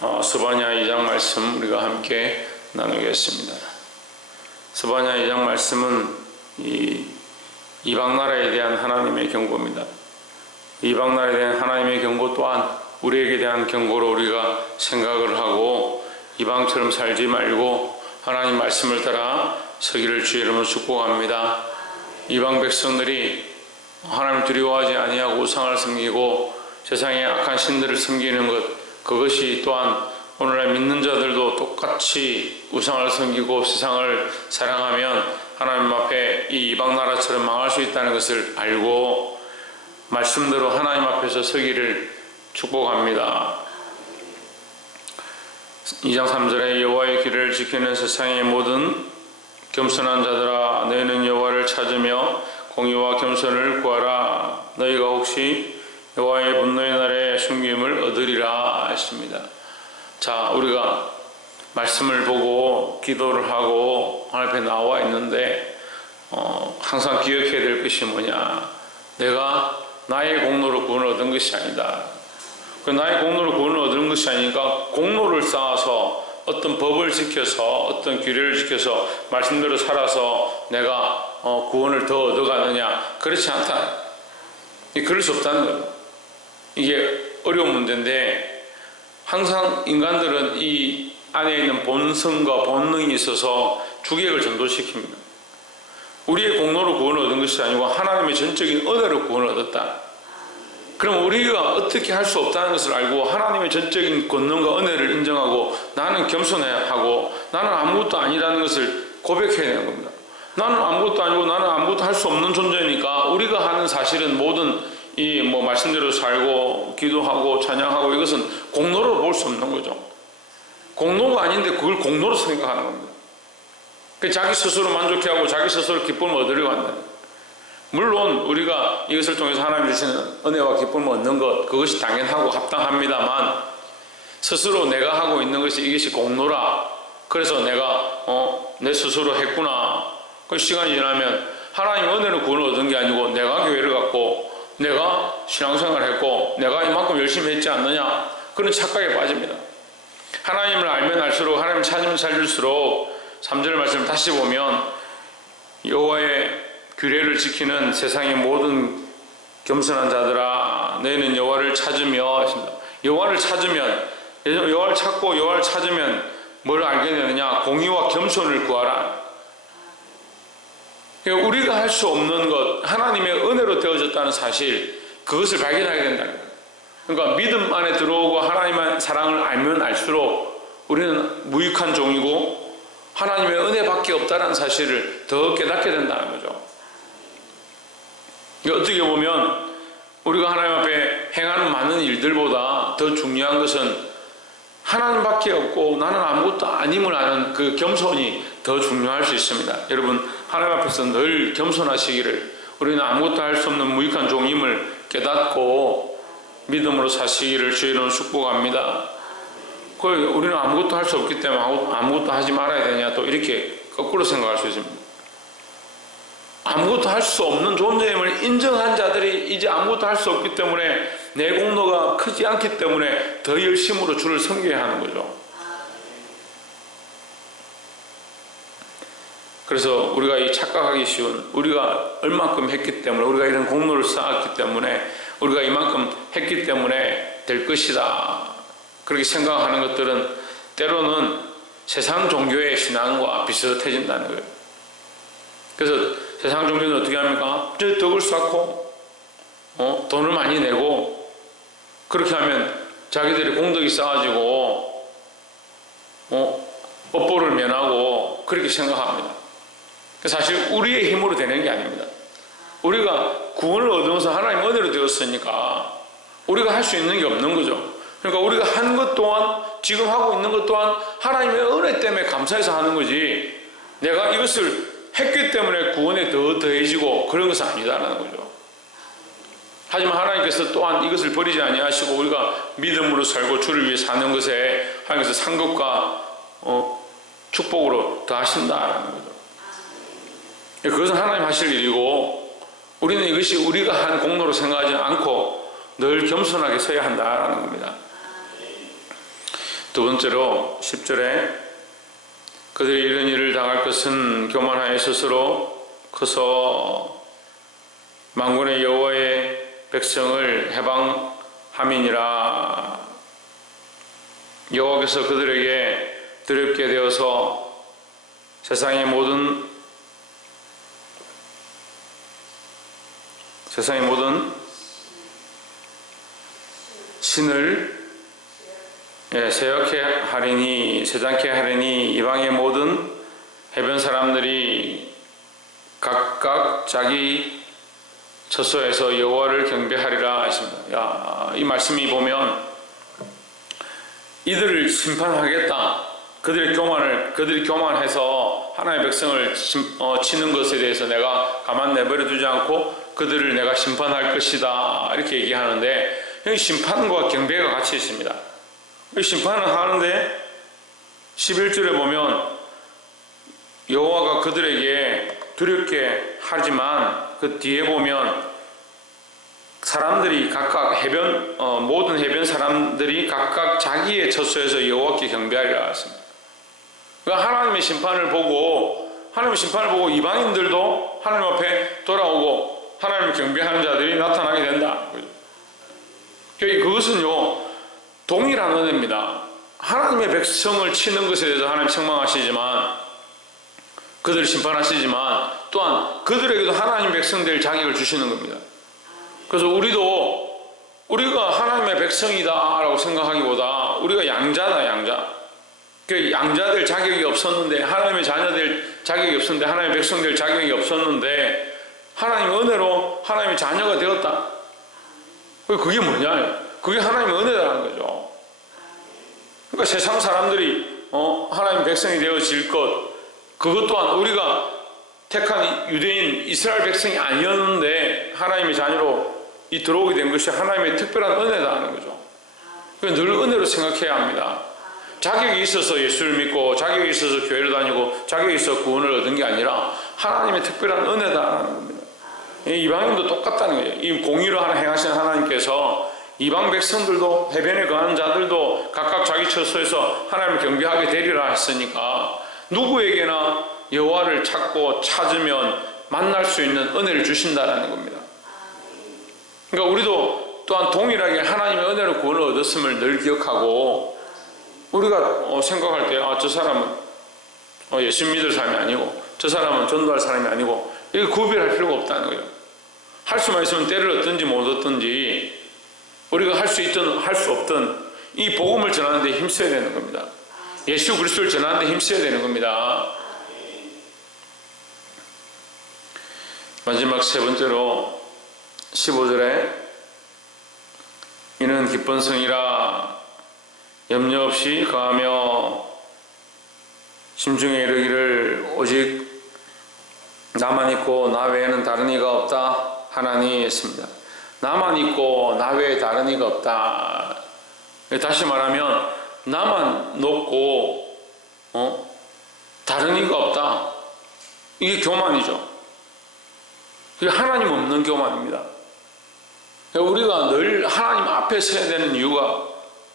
스바냐 2장 말씀 우리가 함께 나누겠습니다. 스바냐 2장 말씀은 이방 나라에 대한 하나님의 경고입니다. 이방 나라에 대한 하나님의 경고 또한 우리에게 대한 경고로 우리가 생각을 하고 이방처럼 살지 말고 하나님 말씀을 따라 서기를 주의 이름으로 축복합니다. 이방 백성들이 하나님을 두려워하지 아니하고 우상을 섬기고 세상의 악한 신들을 섬기는 것, 그것이 또한 오늘날 믿는 자들도 똑같이 우상을 섬기고 세상을 사랑하면 하나님 앞에 이 이방 나라처럼 망할 수 있다는 것을 알고 말씀대로 하나님 앞에서 서기를 축복합니다. 2장 3절에 여호와의 길을 지키는 세상의 모든 겸손한 자들아, 너희는 여호와를 찾으며 공의와 겸손을 구하라. 너희가 혹시 여호와의 분노의 날에 숨김을 얻으리라 했습니다. 자, 우리가 말씀을 보고 기도를 하고 하나님 앞에 나와 있는데 항상 기억해야 될 것이 뭐냐, 내가 나의 공로로 구원을 얻은 것이 아니다. 나의 공로로 구원을 얻은 것이 아니니까 공로를 쌓아서 어떤 법을 지켜서 어떤 규례를 지켜서 말씀대로 살아서 내가 구원을 더 얻어가느냐, 그렇지 않다. 그럴 수 없다는 거예요. 이게 어려운 문제인데 항상 인간들은 이 안에 있는 본성과 본능이 있어서 주객을 전도시킵니다. 우리의 공로로 구원을 얻은 것이 아니고 하나님의 전적인 은혜로 구원을 얻었다. 그럼 우리가 어떻게 할 수 없다는 것을 알고 하나님의 전적인 권능과 은혜를 인정하고 나는 겸손해야 하고 나는 아무것도 아니라는 것을 고백해야 되는 겁니다. 나는 아무것도 아니고 나는 아무것도 할 수 없는 존재니까 우리가 하는 사실은 모든 말씀대로 살고 기도하고 찬양하고 이것은 공로로 볼 수 없는 거죠. 공로가 아닌데 그걸 공로로 생각하는 겁니다. 자기 스스로 만족해하고 자기 스스로 기쁨을 얻으려고 한다. 물론 우리가 이것을 통해서 하나님 주시는 은혜와 기쁨을 얻는 것, 그것이 당연하고 합당합니다만 스스로 내가 하고 있는 것이 이것이 공로라, 그래서 내가 내 스스로 했구나, 그 시간이 지나면 하나님 은혜로 구원을 얻은 게 아니고 내가 교회를 갔고 내가 신앙생활을 했고 내가 이만큼 열심히 했지 않느냐, 그런 착각에 빠집니다. 하나님을 알면 알수록, 하나님을 찾으면 찾을수록 3절 말씀을 다시 보면 여호와의 규례를 지키는 세상의 모든 겸손한 자들아, 너희는 여호와를 찾으며 했습니다. 여호와를 찾으면, 여호와를 찾고 여호와를 찾으면 뭘 알게 되느냐, 공의와 겸손을 구하라. 우리가 할 수 없는 것, 하나님의 은혜로 되어졌다는 사실, 그것을 발견하게 된다는 거예요. 그러니까 믿음 안에 들어오고 하나님의 사랑을 알면 알수록 우리는 무익한 종이고 하나님의 은혜밖에 없다는 사실을 더 깨닫게 된다는 거죠. 어떻게 보면 우리가 하나님 앞에 행하는 많은 일들보다 더 중요한 것은 하나님밖에 없고 나는 아무것도 아님을 아는 그 겸손이 더 중요할 수 있습니다. 여러분, 하나님 앞에서 늘 겸손하시기를, 우리는 아무것도 할 수 없는 무익한 종임을 깨닫고 믿음으로 사시기를 주의 이름으로 축복합니다. 우리는 아무것도 할 수 없기 때문에 아무것도 하지 말아야 되냐, 또 이렇게 거꾸로 생각할 수 있습니다. 아무것도 할 수 없는 존재임을 인정한 자들이 이제 아무것도 할 수 없기 때문에 내 공로가 크지 않기 때문에 더 열심으로 주를 섬겨야 하는 거죠. 그래서 우리가 이 착각하기 쉬운, 우리가 얼만큼 했기 때문에, 우리가 이런 공로를 쌓았기 때문에, 우리가 이만큼 했기 때문에 될 것이다, 그렇게 생각하는 것들은 때로는 세상 종교의 신앙과 비슷해진다는 거예요. 그래서 세상 종교는 어떻게 합니까? 저 덕을 쌓고 돈을 많이 내고 그렇게 하면 자기들의 공덕이 쌓아지고 업보를 면하고 그렇게 생각합니다. 사실 우리의 힘으로 되는 게 아닙니다. 우리가 구원을 얻으면서 하나님 은혜로 되었으니까 우리가 할 수 있는 게 없는 거죠. 그러니까 우리가 한 것 또한, 지금 하고 있는 것 또한 하나님의 은혜 때문에 감사해서 하는 거지, 내가 이것을 했기 때문에 구원에 더 더해지고 그런 것은 아니다라는 거죠. 하지만 하나님께서 또한 이것을 버리지 아니하시고 우리가 믿음으로 살고 주를 위해 사는 것에 하나님께서 상급과 축복으로 더하신다라는 거죠. 그것은 하나님 하실 일이고 우리는 이것이 우리가 한 공로로 생각하지 않고 늘 겸손하게 서야 한다라는 겁니다. 두 번째로 10절에 그들이 이런 일을 당할 것은 교만하여 스스로 커서 만군의 여호와의 백성을 해방함이니라. 여호와께서 그들에게 두렵게 되어서 세상의 모든 신을 세역케 하리니 이방의 모든 해변 사람들이 각각 자기 처소에서 여호와를 경배하리라 하십니다. 이 말씀이 보면 이들을 심판하겠다. 그들이 교만해서 하나님의 백성을 치는 것에 대해서 내가 가만 내버려 두지 않고 그들을 내가 심판할 것이다. 이렇게 얘기하는데 여기 심판과 경배가 같이 있습니다. 심판을 하는데 11절에 보면 여호와가 그들에게 두렵게 하지만 그 뒤에 보면 사람들이 각각 모든 해변 사람들이 각각 자기의 처소에서 여호와께 경배하리라 했습니다. 그러니까 하나님의 심판을 보고 이방인들도 하나님 앞에 돌아오고 하나님을 경배하는 자들이 나타나게 된다. 그것은요 동일한 은혜입니다. 하나님의 백성을 치는 것에 대해서 하나님 책망하시지만 그들을 심판하시지만 또한 그들에게도 하나님 백성 될 자격을 주시는 겁니다. 그래서 우리가 하나님의 백성이다 라고 생각하기보다 우리가 양자. 그 양자 될 자격이 없었는데 하나님의 자녀 될 자격이 없었는데 하나님의 백성 될 자격이 없었는데 하나님의 은혜로 하나님의 자녀가 되었다. 그게 뭐냐? 그게 하나님의 은혜라는 거죠. 그러니까 세상 사람들이 하나님의 백성이 되어질 것, 그것 또한 우리가 택한 유대인 이스라엘 백성이 아니었는데 하나님의 자녀로 들어오게 된 것이 하나님의 특별한 은혜라는 거죠. 늘 은혜로 생각해야 합니다. 자격이 있어서 예수를 믿고 자격이 있어서 교회를 다니고 자격이 있어서 구원을 얻은 게 아니라 하나님의 특별한 은혜다라는 겁니다. 이방인도 똑같다는 거예요. 이 공의로 행하시는 하나님께서 이방 백성들도 해변에 거하는 자들도 각각 자기 처소에서 하나님을 경배하게 되리라 했으니까 누구에게나 여호와를 찾으면 만날 수 있는 은혜를 주신다라는 겁니다. 그러니까 우리도 또한 동일하게 하나님의 은혜로 구원을 얻었음을 늘 기억하고 우리가 생각할 때 저 사람은 예수 믿을 사람이 아니고 저 사람은 전도할 사람이 아니고 이거 구별할 필요가 없다는 거예요. 할 수만 있으면 때를 얻든지 못 얻든지 우리가 할 수 있든 할 수 없든 이 복음을 전하는 데 힘써야 되는 겁니다. 예수 그리스도를 전하는 데 힘써야 되는 겁니다. 마지막 세 번째로 15절에 이는 기쁜 성이라 염려 없이 거하며 심중에 이르기를 오직 나만 있고 나 외에는 다른 이가 없다 하나니 했습니다. 나만 있고 나 외에 다른 이가 없다. 다시 말하면 나만 높고 다른 이가 없다. 이게 교만이죠. 이게 하나님 없는 교만입니다. 우리가 늘 하나님 앞에 서야 되는 이유가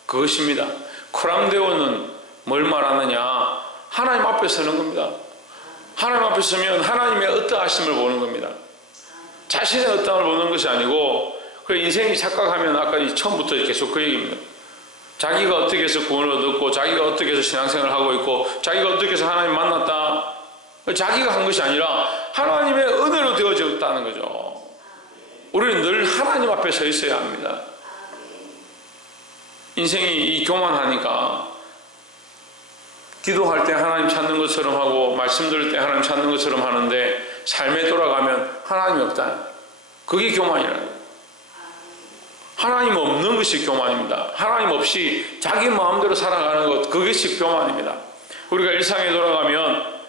그것입니다. 코람데오는 뭘 말하느냐? 하나님 앞에 서는 겁니다. 하나님 앞에 서면 하나님의 어떠하심을 보는 겁니다. 자신의 어떠함을 보는 것이 아니고 그 인생이 착각하면 아까 처음부터 계속 그 얘기입니다. 자기가 어떻게 해서 구원을 얻었고 자기가 어떻게 해서 신앙생활을 하고 있고 자기가 어떻게 해서 하나님 만났다. 자기가 한 것이 아니라 하나님의 은혜로 되어졌다는 거죠. 우리는 늘 하나님 앞에 서 있어야 합니다. 인생이 교만하니까 기도할 때 하나님 찾는 것처럼 하고 말씀 들을 때 하나님 찾는 것처럼 하는데 삶에 돌아가면 하나님이 없다. 그게 교만이라는 거예요. 하나님 없는 것이 교만입니다. 하나님 없이 자기 마음대로 살아가는 것, 그것이 교만입니다. 우리가 일상에 돌아가면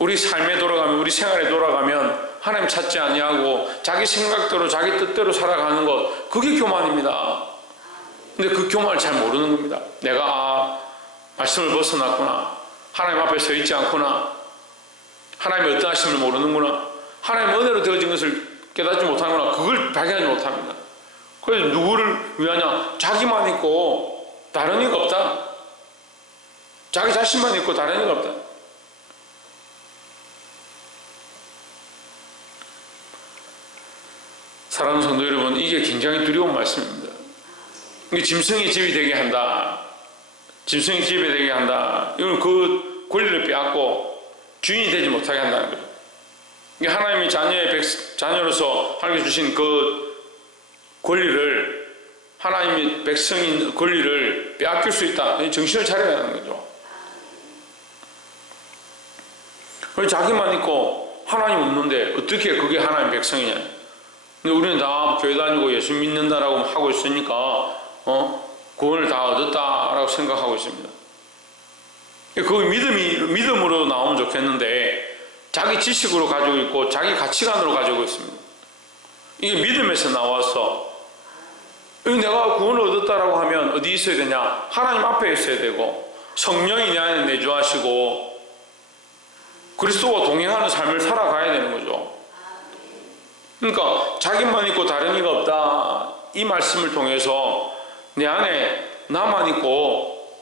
우리 삶에 돌아가면 우리 생활에 돌아가면 하나님 찾지 아니하고 자기 생각대로 자기 뜻대로 살아가는 것, 그게 교만입니다. 근데 그 교만을 잘 모르는 겁니다. 내가 말씀을 벗어났구나. 하나님 앞에 서 있지 않구나. 하나님의 어떤 하심을 모르는구나. 하나님의 은혜로 되어진 것을 깨닫지 못하는구나. 그걸 발견하지 못합니다. 그래서 누구를 위하냐? 자기만 있고 다른 이가 없다. 자기 자신만 있고 다른 이가 없다. 사랑하는 성도 여러분, 이게 굉장히 두려운 말씀입니다. 이게 짐승의 집이 되게 한다. 짐승의 집이 되게 한다. 이건 그 권리를 빼앗고 주인이 되지 못하게 한다는 거죠. 이게 하나님이 자녀로서 하나님께 주신 그 권리를, 하나님이 백성인 권리를 빼앗길 수 있다. 정신을 차려야 하는 거죠. 자기만 있고 하나님 없는데 어떻게 그게 하나님 백성이냐. 근데 우리는 다 교회 다니고 예수 믿는다라고 하고 있으니까 구원을 다 얻었다라고 생각하고 있습니다. 그 믿음으로 나오면 좋겠는데 자기 지식으로 가지고 있고 자기 가치관으로 가지고 있습니다. 이게 믿음에서 나와서 내가 구원을 얻었다라고 하면 어디 있어야 되냐? 하나님 앞에 있어야 되고 성령이 내 안에 내주하시고 그리스도와 동행하는 삶을 살아가야 되는 거죠. 그러니까 자기만 있고 다른 이가 없다, 이 말씀을 통해서 내 안에 나만 있고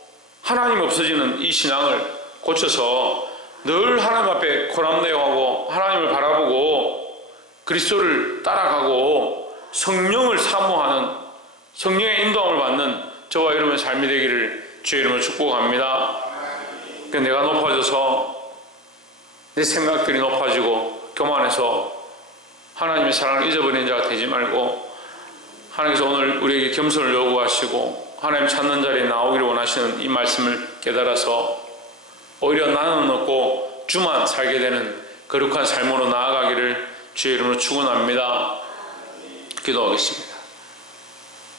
하나님이 없어지는 이 신앙을 고쳐서 늘 하나님 앞에 고람내어하고 하나님을 바라보고 그리스도를 따라가고 성령을 사모하는, 성령의 인도함을 받는 저와 여러분의 삶이 되기를 주의 이름으로 축복합니다. 내가 높아져서 내 생각들이 높아지고 교만해서 하나님의 사랑을 잊어버리는 자가 되지 말고 하나님께서 오늘 우리에게 겸손을 요구하시고 하나님 찾는 자리에 나오기를 원하시는 이 말씀을 깨달아서 오히려 나는 없고 주만 살게 되는 거룩한 삶으로 나아가기를 주의 이름으로 축원합니다. 기도하겠습니다.